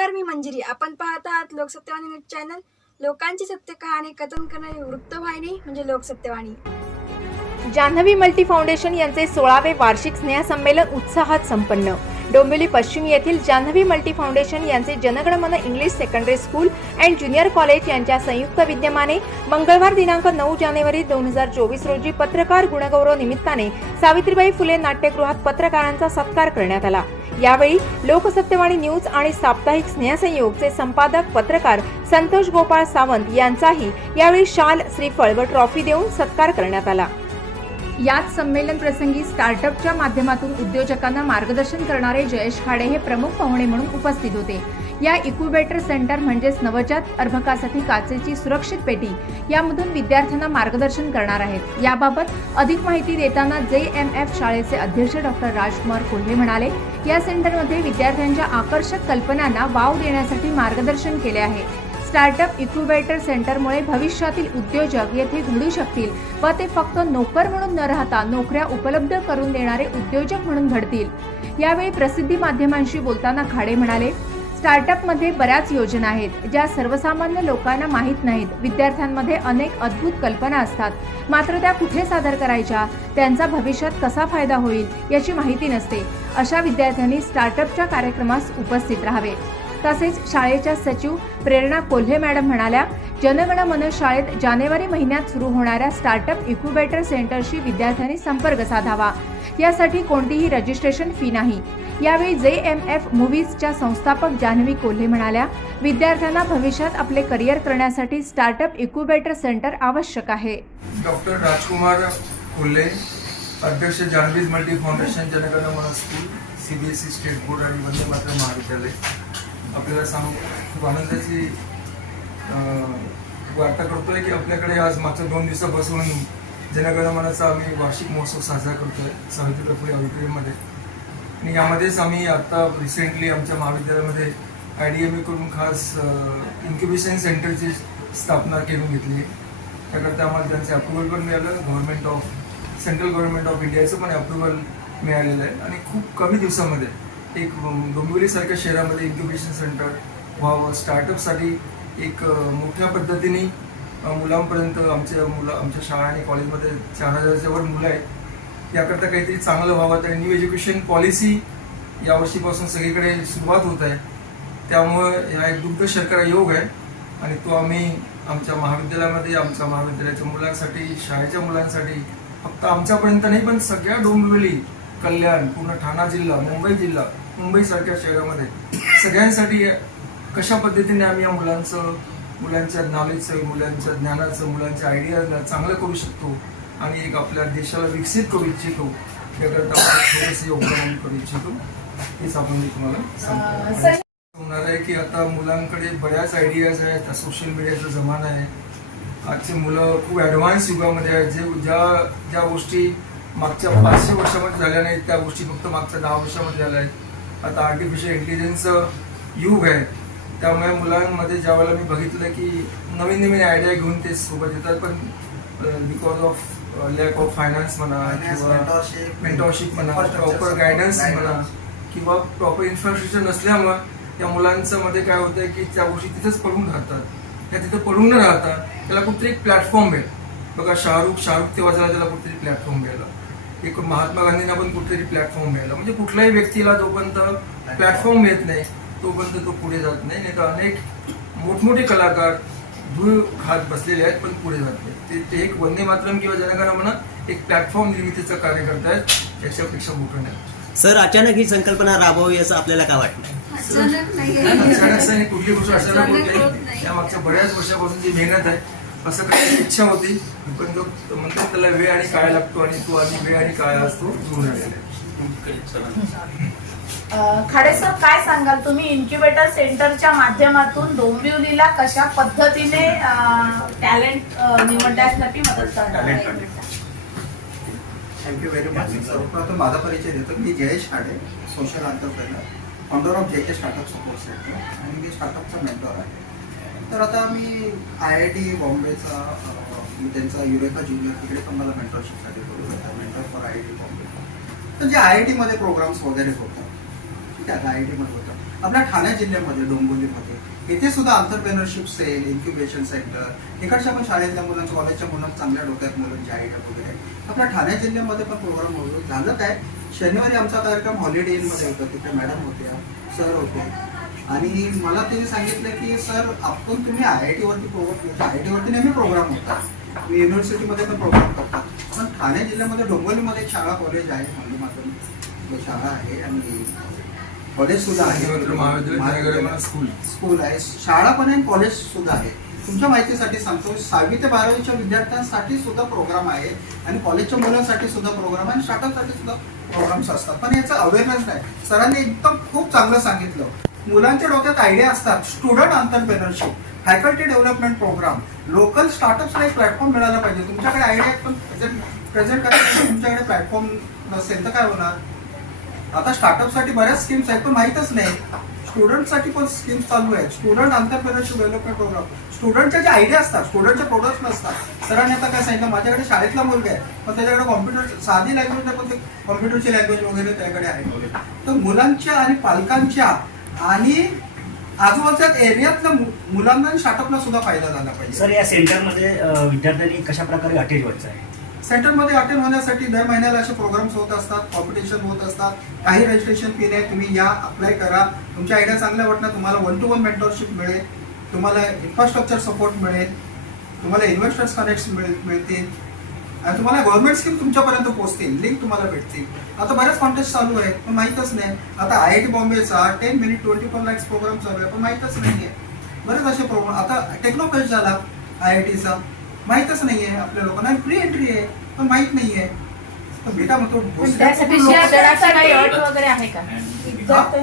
नमस्कार मी मंजिरी. आपण पाहत आहात लोकसत्यवाणी न्यूज चॅनल. लोकांची सत्य कहाणी कथन करणारी वृत्तवाहिनी म्हणजे लोकसत्यवाणी. जान्हवी मल्टी फाउंडेशन यांचे सोळावे वार्षिक स्नेहसंमेलन उत्साहात संपन्न. डोंबिवली पश्चिम येथील जान्हवी मल्टी फाउंडेशन यांचे Janaganamana English secondary school and junior college यांच्या संयुक्त विद्यमाने मंगळवार दिनांक नऊ जानेवारी दोन हजार चोवीस रोजी पत्रकार गुणगौरव निमित्ताने सावित्रीबाई फुले नाट्यगृहात पत्रकारांचा सत्कार करण्यात आला. यावेळी लोकसत्यवाणी न्यूज आणि साप्ताहिक स्नेहसंयोगचे संपादक पत्रकार संतोष गोपाळ सावंत यांचाही यावेळी शाल श्रीफळ व ट्रॉफी देऊन सत्कार करण्यात आला. याच संमेलन प्रसंगी स्टार्टअपच्या माध्यमातून उद्योजकांना मार्गदर्शन करणारे जयेश खाडे हे प्रमुख पाहुणे म्हणून उपस्थित होते. या इक्युबेटर सेंटर म्हणजेच नवजात अर्भकासाठी काचेची सुरक्षित पेटी यामधून विद्यार्थ्यांना मार्गदर्शन करणार आहेत. याबाबत अधिक माहिती देताना जे एम एफ शाळेचे अध्यक्ष डॉक्टर राजकुमार कोल्हे म्हणाले या सेंटरमध्ये विद्यार्थ्यांच्या आकर्षक कल्पनांना वाव देण्यासाठी मार्गदर्शन केले आहे. स्टार्टअप इक्युबेटर सेंटरमुळे भविष्यातील उद्योजक येथे घडू शकतील व ते फक्त नोकर म्हणून न राहता नोकऱ्या उपलब्ध करून देणारे उद्योजक म्हणून घडतील. यावेळी प्रसिद्धी माध्यमांशी बोलताना खाडे म्हणाले स्टार्टअपमध्ये बऱ्याच योजना आहेत ज्या सर्वसामान्य लोकांना माहीत नाहीत. विद्यार्थ्यांमध्ये अनेक अद्भुत कल्पना असतात. मात्र त्या कुठे सादर करायच्या? त्यांचा भविष्यात कसा फायदा होईल याची माहिती नसते. अशा विद्यार्थ्यांनी स्टार्टअपच्या कार्यक्रमास उपस्थित राहावे. तसेच शाळेच्या सचिव प्रेरणा कोल्हे मॅडम म्हणाल्या जनगण मन शाळेत जानेवारी महिन्यात सुरू होणाऱ्या स्टार्टअप इक्युबेटर सेंटरशी विद्यार्थ्यांनी संपर्क साधावा. यासाठी कोणतीही रजिस्ट्रेशन फी नाही. यावेळी जे एम एफ मूव्हीजच्या संस्थापक जान्हवी कोल्हे म्हणाल्या विद्यार्थ्यांना भविष्यात आपले करिअर करण्यासाठी स्टार्टअप इक्युबेटर सेंटर आवश्यक आहे. डॉक्टर राजकुमार कोल्हे अध्यक्ष जान्हवीज multi foundation Janagana Mana school C B S E state board आणि वंदे मातरम महाविद्यालय. आपल्याला सांग खूप आनंदाची वार्ता करतोय की आपल्याकडे आज मागच्या दोन दिवसापासून जनगणमनाचा आम्ही वार्षिक महोत्सव साजरा करतोय सावित्रीबाई फुले ऑडिटोरियममध्ये आणि यामध्येच आम्ही आत्ता रिसेंटली आमच्या महाविद्यालयामध्ये आय डी एम ए करून खास इन्क्युबेशन सेंटरची स्थापना करून घेतली आहे. त्याकरता आम्हाला त्यांचं अप्रुव्हल पण मिळालं. Government of central government of इंडियाचं पण अप्रुव्हल मिळालेलं आहे. आणि खूप कमी दिवसामध्ये एक डोंबिवलीसारख्या शहरामध्ये इन्क्युबेशन सेंटर व्हावं. स्टार्टअपसाठी एक मोठ्या पद्धतीने मुलांपर्यंत आमच्या मुलं आमच्या शाळा आणि कॉलेजमध्ये चार हजारच्या वर मुलं आहेत. याकरता काहीतरी चांगलं व्हावं. तर न्यू एज्युकेशन पॉलिसी यावर्षीपासून सगळीकडे सुरुवात होत आहे. त्यामुळं हा एक दुग्ध शर्करा योग आहे. आणि तो आम्ही आमच्या महाविद्यालयामध्ये आमच्या महाविद्यालयाच्या मुलांसाठी शाळेच्या मुलांसाठी फक्त आमच्यापर्यंत नाही पण सगळ्या डोंबिवली कल्याण पूर्ण ठाणा जिल्हा मुंबई जिल्हा मुंबईसारख्या शहरामध्ये सगळ्यांसाठी कशा पद्धतीने आम्ही या मुलांचं मुलांच्या नॉलेजचं मुलांच्या ज्ञानाचं मुलांच्या आयडियाला चांगलं करू शकतो? आणि एक आपल्या देशाला विकसित करू इच्छितो याकरता आपण थोडंसं योगदान करू इच्छितो हेच आपण मी तुम्हाला सांगतो. होणार आहे की आता मुलांकडे बऱ्याच आयडियाज आहेत सोशल मीडियाचा जमाना आहे. आजची मुलं खूप ॲडव्हान्स युगामध्ये आहेत जे ज्या ज्या गोष्टी मागच्या पाचशे वर्षामध्ये झाल्या नाहीत त्या गोष्टी फक्त मागच्या दहा वर्षामध्ये झाल्या आहेत. आता आर्टिफिशियल इंटेलिजन्सचं युग आहे. त्यामुळे मुलांमध्ये ज्यावेळेला मी बघितलं की नवीन नवीन आयडिया घेऊन ते सोबत येतात पण because of lack of finance म्हणा किंवा मेंटॉरशिप म्हणा प्रॉपर गायडन्स म्हणा किंवा प्रॉपर इन्फ्रास्ट्रक्चर नसल्यामुळं त्या मुलांचं मध्ये काय होतंय की त्या गोष्टी तिथेच पडून राहतात. त्या तिथे पडून न राहता त्याला कुठतरी एक प्लॅटफॉर्म मिळेल. बघा शाहरुख शाहरुख तेव्हा झाला त्याला कुठतरी प्लॅटफॉर्म मिळाला. एक महात्मा गांधींना पण कुठतरी प्लॅटफॉर्म मिळाला. म्हणजे कुठल्याही व्यक्तीला जोपर्यंत प्लॅटफॉर्म मिळत नाही तोपर्यंत तो पुढे जात नाही. नाही तर अनेक मोठमोठे कलाकार धूळ खात बसलेले आहेत पण पुढे जात नाही ते ते एक वंदे मातरम किंवा जनगणा म्हणा एक प्लॅटफॉर्म निर्मितीचं कार्य करतायत याच्यापेक्षा मोठं नाही. सर अचानक ही संकल्पना राबवावी असं आपल्याला काय वाटतं अचानक अचानक असं नाही हे कुठली गोष्ट अचानक होते होत नाही. या मागच्या बऱ्याच वर्षापासून जी मेहनत आहे असं काही इच्छा होती पण तो म्हणतात त्याला वेळ आणि काळ लागतो आणि तो आधी वेळ आणि काळ असतो जुळून आलेला आहे. खाडे सर काय सांगाल? तुम्ही इन्क्युबेटर सेंटरच्या माध्यमातून डोंबिवलीला कशा पद्धतीने टॅलेंट निवडण्यासाठी मदत करणार? थँक्यू व्हेरी मच सर्वप्रथम माझा परिचय देतो. मी Jayesh Khade social entrepreneur founder of J K startup support centre आणि मी स्टार्टअपचा मेंटर आहे. तर आता मी आय आय टी बॉम्बेचा मी त्यांचा युरेका ज्युनियर तिकडे पण मला मेंटरशिपसाठी बोलवलं mentor for I I T Bombay तर जे आय आय टीमध्ये प्रोग्राम्स वगैरे होतात ठीक आहे आय आय टीमध्ये होतं. आपल्या ठाणे जिल्ह्यामध्ये डोंबिवलीमध्ये इथे सुद्धा आंतरप्रेनरशिप सेल इन्क्युबेशन सेंटर इकडच्या पण शाळेतल्या मुलांच्या कॉलेजच्या मुलांना चांगल्या डोक्यात मुलांची आयडिया वगैरे आपल्या ठाणे जिल्ह्यामध्ये पण प्रोग्राम होतो. झालं काय? शनिवारी आमचा कार्यक्रम हॉलिडे इनमध्ये होता. तिथे मॅडम होत्या सर होते. आणि मला त्यांनी सांगितलं की सर आपण तुम्ही आय आय टीवरती प्रोग्राम आय आय टीवरती नेहमी प्रोग्राम होता. मी युनिव्हर्सिटीमध्ये पण प्रोग्राम करतात पण ठाणे जिल्ह्यामध्ये डोंबिवलीमध्ये एक शाळा कॉलेज आहे मल्ली शाळा आहे आणि कॉलेज सुद्धा आहे. स्कूल स्कूल आहे. शाळा पण आहे कॉलेज सुद्धा आहे. तुमच्या माहितीसाठी सांगतो सहावी ते बारावीच्या विद्यार्थ्यांसाठी सुद्धा प्रोग्राम आहे आणि कॉलेजच्या मुलांसाठी सुद्धा प्रोग्राम आहे आणि स्टार्टअपसाठी सुद्धा प्रोग्राम्स असतात. पण याचा अवेअरनेस नाही. सरांनी एकदम खूप चांगलं सांगितलं. मुलांच्या डोक्यात आयडिया असतात. Student entrepreneurship faculty development program local स्टार्टअप्सला एक प्लॅटफॉर्म मिळाला पाहिजे. तुमच्याकडे आयडिया पण प्रेझेंट प्रेझेंट करायला तुमच्याकडे प्लॅटफॉर्म नसेल तर काय होणार? आता स्टार्टअपसाठी बऱ्याच स्कीम्स आहेत पण माहीतच नाही. स्टुडंटसाठी पण स्कीम्स चालू आहेत. स्टुडंट आंतरप्रेनरशिप डेव्हलपमेंट प्रोग्राम स्टुडंटच्या जे आयडिया असतात स्टुडंटच्या प्रोडक्ट्स नसतात. सरांनी आता काय सांगितलं? माझ्याकडे शाळेतला मुलगा आहे. पण त्याच्याकडे कॉम्प्युटर साधी लँग्वेज आहे पण ते कॉम्प्युटरची लँग्वेज वगैरे त्याकडे आहे. तर मुलांच्या आणि पालकांच्या आणि आजूबाजूच्या एरियातल्या मुलांना आणि स्टार्टअपला सुद्धा फायदा झाला पाहिजे. सर या सेंटरमध्ये विद्यार्थ्यांनी कशा प्रकारे अटेंड व्हायचं आहे? सेंटरमध्ये अटेंड होण्यासाठी दर महिन्याला असे प्रोग्राम्स होत असतात कॉम्पिटिशन होत असतात. काही रजिस्ट्रेशन फी नाही तुम्ही या अप्लाय करा. तुमच्या आयडिया चांगल्या वाटणार तुम्हाला वन टू वन मेंटरशिप मिळेल. तुम्हाला इन्फ्रास्ट्रक्चर सपोर्ट मिळेल. तुम्हाला इन्व्हेस्टर्स कनेक्ट मिळतील. आणि तुम्हाला गव्हर्नमेंट स्कीम तुमच्यापर्यंत पोहोचतील. लिंक तुम्हाला भेटतील. आता बऱ्याच कॉन्टेस्ट चालू आहेत पण माहीतच नाही. आता I I T बॉम्बेचा ten minute twenty four lakhs program चालू आहे पण माहीतच नाही आहे बरेच असे प्रोग्राम आता टेक्नोफेस्ट झाला आय आय टीचा माहीतच नाही आहे आपल्या लोकांना. फ्री एंट्री आहे पण माहीत नाही आहे तर बेटा मग तो त्यासाठी लोक- शिक्षणाची काही अट वगैरे आहे का?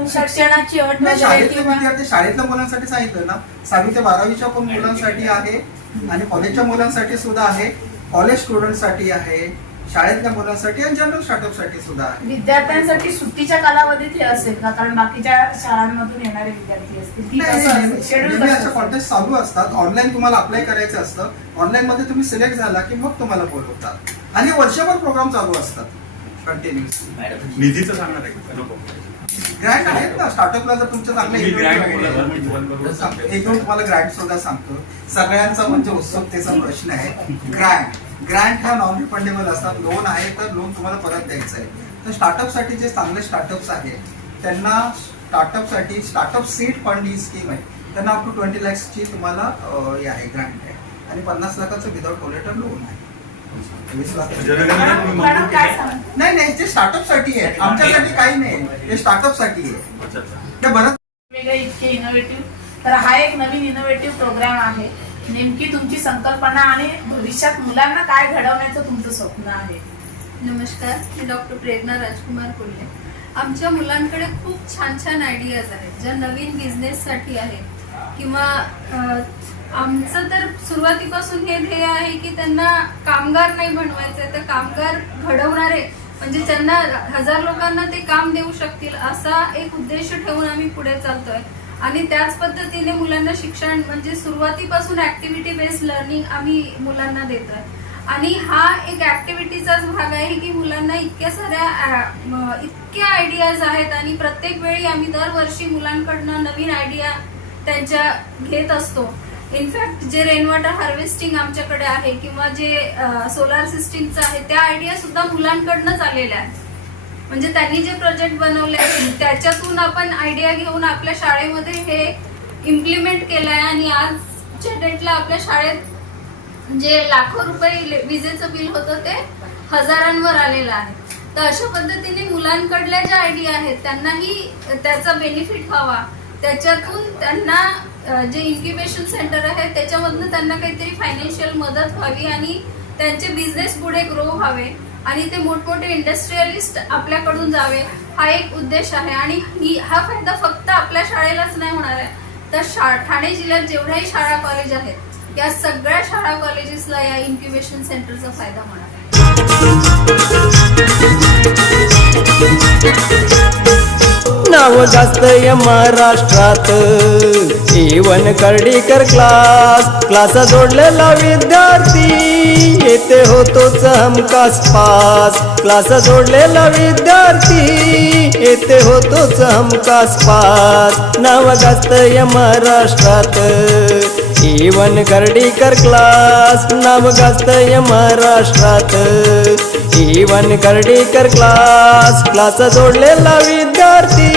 शिक्षणाची अट नाही, वगैरे शाळेतले किंवा विद्यार्थी शाळेतल्या मुलांसाठी सांगितलं ना. सहावी ते बारावीच्या पण मुलांसाठी आहे. आणि कॉलेजच्या मुलांसाठी सुद्धा आहे. कॉलेज स्टुडंटसाठी आहे. शाळेतल्या मुलांसाठी आणि जनरल स्टार्टअपसाठी सुद्धा आहे. विद्यार्थ्यांसाठी सुट्टीच्या कालावधीत हे असेल का कारण बाकीच्या शाळांमधून येणारे विद्यार्थी असतील? कॉन्टेस्ट चालू असतात. ऑनलाईन तुम्हाला अप्लाय करायचं असतं. ऑनलाईन मध्ये तुम्ही सिलेक्ट झाला की मग तुम्हाला बोलवतात आणि वर्षभर प्रोग्राम चालू असतात. कंटिन्युअसली निधीचं सांगणार आहे. ग्रँट आहेत ना. स्टार्टअपला जर बरोबर सांगतो. एक दोन तुम्हाला ग्रँट सुद्धा सांगतो. सगळ्यांचा म्हणजे उत्सुकतेचा प्रश्न आहे. ग्रँट ग्रँट हा नॉन रिफंडेबल असतात. लोन आहे तर लोन तुम्हाला परत द्यायचं आहे. तर स्टार्टअपसाठी जे चांगले स्टार्टअप्स आहेत त्यांना स्टार्टअपसाठी स्टार्टअप सीड फंड ही स्कीम आहे. त्यांना अप टू ट्वेंटी लॅक्सची तुम्हाला हे आहे ग्रँट आहे. आणि पन्नास लाखाचं विदाउट कोलेटर लोन आहे. नाही नाही ते स्टार्टअपसाठी आहे आमच्यासाठी काही नाही हे स्टार्टअपसाठी आहे. ते बरंच इतके इनोव्हेटिव्ह तर हा एक नवीन इनोव्हेटिव्ह प्रोग्राम आहे. नेमकी तुमची संकल्पना आणि भविष्यात मुलांना काय घडवण्याचं तुमचं स्वप्न आहे? नमस्कार मी डॉक्टर प्रेरणा राजकुमार कोल्हे. आमच्या मुलांकडे खूप छान छान आयडियाज आहेत ज्या नवीन बिझनेससाठी आहेत. किंवा आमचं तर सुरुवातीपासून हे ध्येय आहे की त्यांना कामगार नाही बनवायचे तर कामगार घडवणारे म्हणजे त्यांना हजार लोकांना ते काम देऊ शकतील असा एक उद्देश ठेवून आम्ही पुढे चालतोय. आणि त्याच पद्धतीने मुलांना शिक्षण म्हणजे सुरुवातीपासून ऍक्टिव्हिटी बेस्ड लर्निंग आम्ही मुलांना देतोय. आणि हा एक ऍक्टिव्हिटीचाच भाग आहे की मुलांना इतक्या साऱ्या इतक्या आयडियाज आहेत आणि प्रत्येक वेळी आम्ही दरवर्षी मुलांकडनं नवीन आयडिया त्यांच्या घेत असतो. इनफॅक्ट जे रेन वॉटर हार्वेस्टिंग आमच्याकडे आहे किंवा जे सोलार सिस्टीमचं आहे त्या आयडिया सुद्धा मुलांकडनंच आलेल्या आहेत. म्हणजे त्यांनी जे प्रोजेक्ट बनवले त्याच्यातून आपण आयडिया घेऊन आपल्या शाळेमध्ये हे इम्प्लिमेंट केलंय आणि आजच्या डेटला आपल्या शाळेत जे लाखो रुपये विजेचं बिल होतं ते हजारांवर आलेलं आहे. तर अशा पद्धतीने मुलांकडल्या ज्या आयडिया आहेत त्यांनाही त्याचा बेनिफिट व्हावा. त्याच्यातून त्यांना जे इन्क्युबेशन सेंटर आहे त्याच्यामधनं त्यांना काहीतरी फायनान्शियल मदत व्हावी आणि त्यांचे बिझनेस पुढे ग्रो व्हावे. आणि ते मोठमोठे इंडस्ट्रियलिस्ट आपल्याकडून जावे हा एक उद्देश आहे. आणि ही हा फायदा फक्त आपल्या शाळेलाच नाही होणार आहे. तर शा ठाणे जिल्ह्यात जेवढ्याही शाळा कॉलेज आहेत या सगळ्या शाळा कॉलेजेसला या इन्क्युबेशन सेंटरचा फायदा होणार आहे. नाव जास्त या महाराष्ट्रात. जीवन कर्डीकर क्लास क्लास जोडलेला विद्यार्थी. येते होतोच हमखास पास. क्लास जोडलेला विद्यार्थी. येते होतोच हमखास पास. नाव गाजतय महाराष्ट्रात. जीवन कर्डीकर क्लास नाव गाजतय महाराष्ट्रात. जीवन कर्डीकर क्लास क्लास जोडलेला विद्यार्थी.